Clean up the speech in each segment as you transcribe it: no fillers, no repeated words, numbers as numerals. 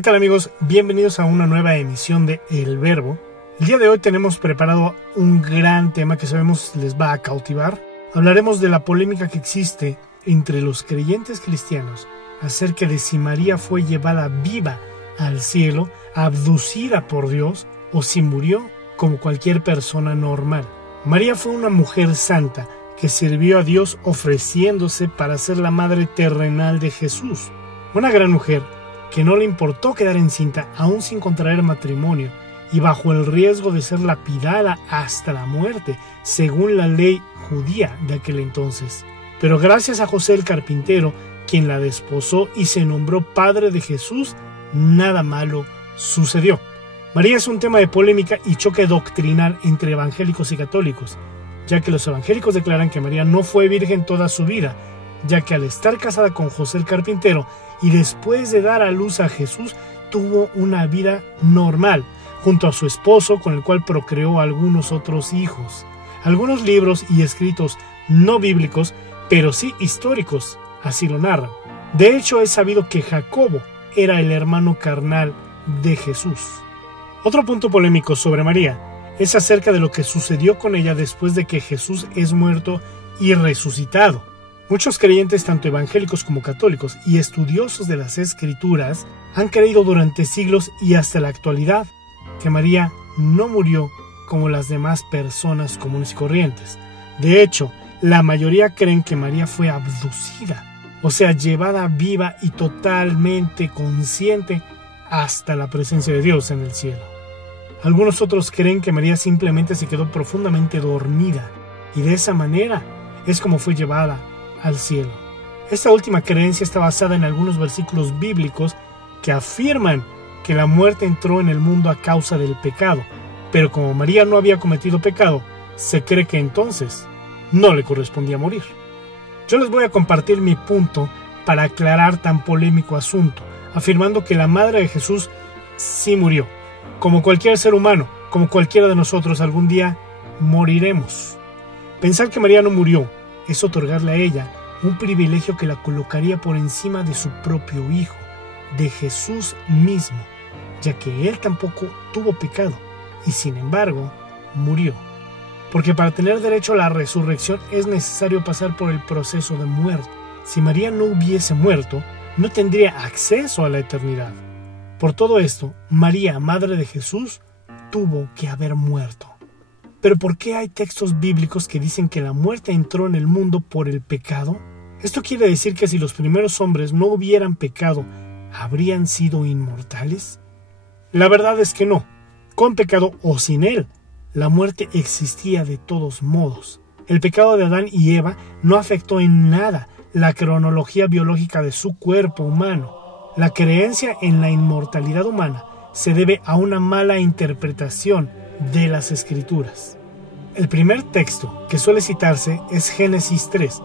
¿Qué tal, amigos? Bienvenidos a una nueva emisión de El Verbo. El día de hoy tenemos preparado un gran tema que sabemos les va a cautivar. Hablaremos de la polémica que existe entre los creyentes cristianos acerca de si María fue llevada viva al cielo, abducida por Dios, o si murió como cualquier persona normal. María fue una mujer santa que sirvió a Dios ofreciéndose para ser la madre terrenal de Jesús. Una gran mujer que no le importó quedar encinta aún sin contraer matrimonio y bajo el riesgo de ser lapidada hasta la muerte, según la ley judía de aquel entonces. Pero gracias a José el carpintero, quien la desposó y se nombró padre de Jesús, nada malo sucedió. María es un tema de polémica y choque doctrinal entre evangélicos y católicos, ya que los evangélicos declaran que María no fue virgen toda su vida, ya que al estar casada con José el carpintero y después de dar a luz a Jesús, tuvo una vida normal, junto a su esposo, con el cual procreó algunos otros hijos. Algunos libros y escritos no bíblicos, pero sí históricos, así lo narran. De hecho, es sabido que Jacobo era el hermano carnal de Jesús. Otro punto polémico sobre María es acerca de lo que sucedió con ella después de que Jesús es muerto y resucitado. Muchos creyentes, tanto evangélicos como católicos, y estudiosos de las Escrituras, han creído durante siglos y hasta la actualidad que María no murió como las demás personas comunes y corrientes. De hecho, la mayoría creen que María fue abducida, o sea, llevada viva y totalmente consciente hasta la presencia de Dios en el cielo. Algunos otros creen que María simplemente se quedó profundamente dormida y de esa manera es como fue llevada al cielo. Esta última creencia está basada en algunos versículos bíblicos que afirman que la muerte entró en el mundo a causa del pecado, pero como María no había cometido pecado, se cree que entonces no le correspondía morir. Yo les voy a compartir mi punto para aclarar tan polémico asunto, afirmando que la madre de Jesús sí murió. Como cualquier ser humano, como cualquiera de nosotros, algún día moriremos. Pensar que María no murió es otorgarle a ella un privilegio que la colocaría por encima de su propio Hijo, de Jesús mismo, ya que Él tampoco tuvo pecado y sin embargo murió. Porque para tener derecho a la resurrección es necesario pasar por el proceso de muerte. Si María no hubiese muerto, no tendría acceso a la eternidad. Por todo esto, María, madre de Jesús, tuvo que haber muerto. ¿Pero por qué hay textos bíblicos que dicen que la muerte entró en el mundo por el pecado? ¿Esto quiere decir que si los primeros hombres no hubieran pecado, habrían sido inmortales? La verdad es que no. Con pecado o sin él, la muerte existía de todos modos. El pecado de Adán y Eva no afectó en nada la cronología biológica de su cuerpo humano. La creencia en la inmortalidad humana se debe a una mala interpretación de las Escrituras. El primer texto que suele citarse es Génesis 3.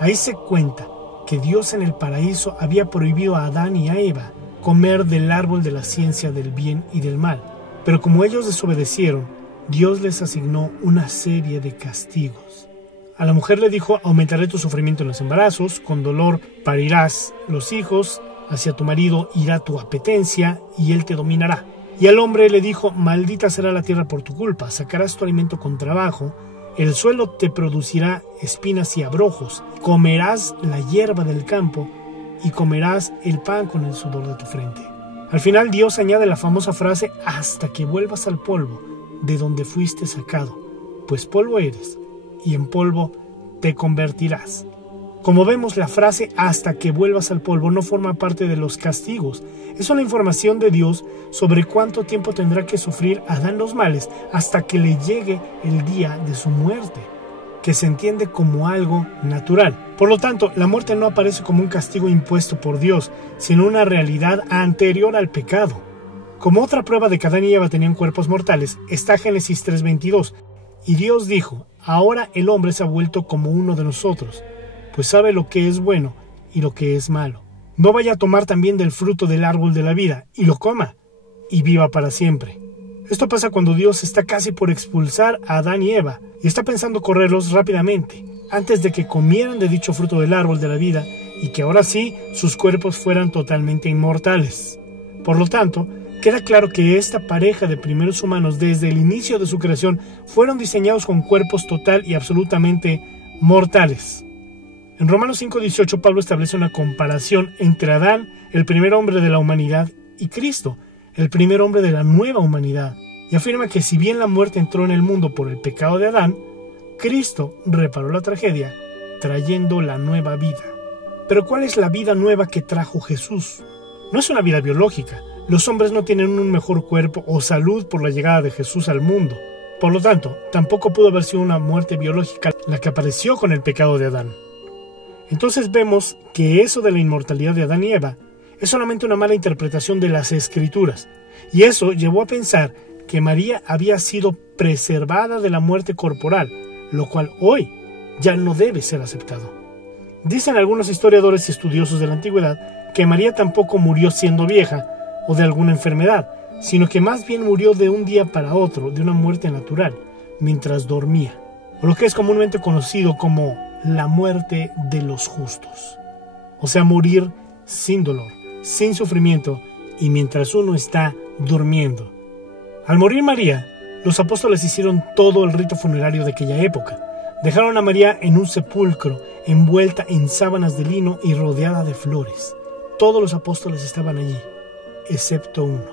Ahí se cuenta que Dios en el paraíso había prohibido a Adán y a Eva comer del árbol de la ciencia del bien y del mal. Pero como ellos desobedecieron, Dios les asignó una serie de castigos. A la mujer le dijo: aumentaré tu sufrimiento en los embarazos, con dolor parirás los hijos, hacia tu marido irá tu apetencia y él te dominará. Y al hombre le dijo: maldita será la tierra por tu culpa, sacarás tu alimento con trabajo, el suelo te producirá espinas y abrojos, comerás la hierba del campo y comerás el pan con el sudor de tu frente. Al final Dios añade la famosa frase: hasta que vuelvas al polvo de donde fuiste sacado, pues polvo eres y en polvo te convertirás. Como vemos, la frase hasta que vuelvas al polvo no forma parte de los castigos. Es una información de Dios sobre cuánto tiempo tendrá que sufrir Adán los males hasta que le llegue el día de su muerte, que se entiende como algo natural. Por lo tanto, la muerte no aparece como un castigo impuesto por Dios, sino una realidad anterior al pecado. Como otra prueba de que Adán y Eva tenían cuerpos mortales, está Génesis 3:22. Y Dios dijo: ahora el hombre se ha vuelto como uno de nosotros, pues sabe lo que es bueno y lo que es malo. No vaya a tomar también del fruto del árbol de la vida y lo coma, y viva para siempre. Esto pasa cuando Dios está casi por expulsar a Adán y Eva, y está pensando correrlos rápidamente, antes de que comieran de dicho fruto del árbol de la vida, y que ahora sí sus cuerpos fueran totalmente inmortales. Por lo tanto, queda claro que esta pareja de primeros humanos desde el inicio de su creación fueron diseñados con cuerpos total y absolutamente mortales. En Romanos 5:18 Pablo establece una comparación entre Adán, el primer hombre de la humanidad, y Cristo, el primer hombre de la nueva humanidad, y afirma que si bien la muerte entró en el mundo por el pecado de Adán, Cristo reparó la tragedia trayendo la nueva vida. Pero ¿cuál es la vida nueva que trajo Jesús? No es una vida biológica. Los hombres no tienen un mejor cuerpo o salud por la llegada de Jesús al mundo. Por lo tanto, tampoco pudo haber sido una muerte biológica la que apareció con el pecado de Adán. Entonces vemos que eso de la inmortalidad de Adán y Eva es solamente una mala interpretación de las Escrituras, y eso llevó a pensar que María había sido preservada de la muerte corporal, lo cual hoy ya no debe ser aceptado. Dicen algunos historiadores y estudiosos de la antigüedad que María tampoco murió siendo vieja o de alguna enfermedad, sino que más bien murió de un día para otro, de una muerte natural, mientras dormía, o lo que es comúnmente conocido como la muerte de los justos. O sea, morir sin dolor, sin sufrimiento y mientras uno está durmiendo. Al morir María, los apóstoles hicieron todo el rito funerario de aquella época. Dejaron a María en un sepulcro, envuelta en sábanas de lino y rodeada de flores. Todos los apóstoles estaban allí, excepto uno,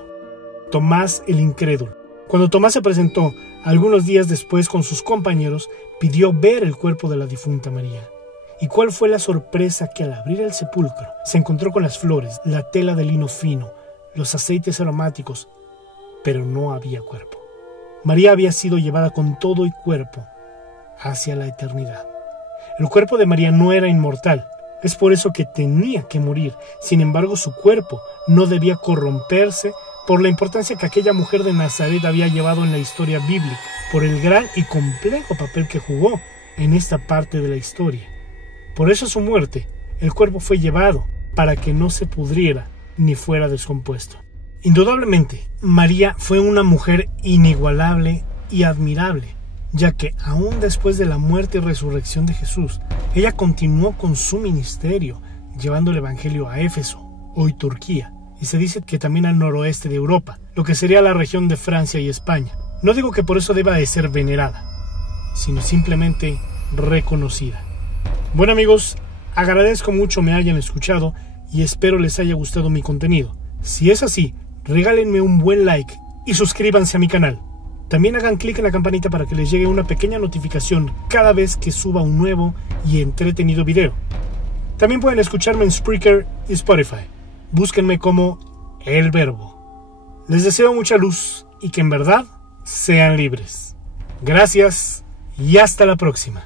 Tomás el incrédulo. Cuando Tomás se presentó algunos días después con sus compañeros, pidió ver el cuerpo de la difunta María. ¿Y cuál fue la sorpresa? Que al abrir el sepulcro se encontró con las flores, la tela de lino fino, los aceites aromáticos, pero no había cuerpo. María había sido llevada con todo y cuerpo hacia la eternidad. El cuerpo de María no era inmortal, es por eso que tenía que morir. Sin embargo, su cuerpo no debía corromperse por la importancia que aquella mujer de Nazaret había llevado en la historia bíblica, por el gran y complejo papel que jugó en esta parte de la historia. Por eso a su muerte, el cuerpo fue llevado para que no se pudriera ni fuera descompuesto. Indudablemente, María fue una mujer inigualable y admirable, ya que aún después de la muerte y resurrección de Jesús, ella continuó con su ministerio, llevando el evangelio a Éfeso, hoy Turquía, y se dice que también al noroeste de Europa, lo que sería la región de Francia y España. No digo que por eso deba de ser venerada, sino simplemente reconocida. Bueno amigos, agradezco mucho me hayan escuchado y espero les haya gustado mi contenido. Si es así, regálenme un buen like y suscríbanse a mi canal. También hagan clic en la campanita para que les llegue una pequeña notificación cada vez que suba un nuevo y entretenido video. También pueden escucharme en Spreaker y Spotify. Búsquenme como El Verbo. Les deseo mucha luz y que en verdad sean libres. Gracias y hasta la próxima.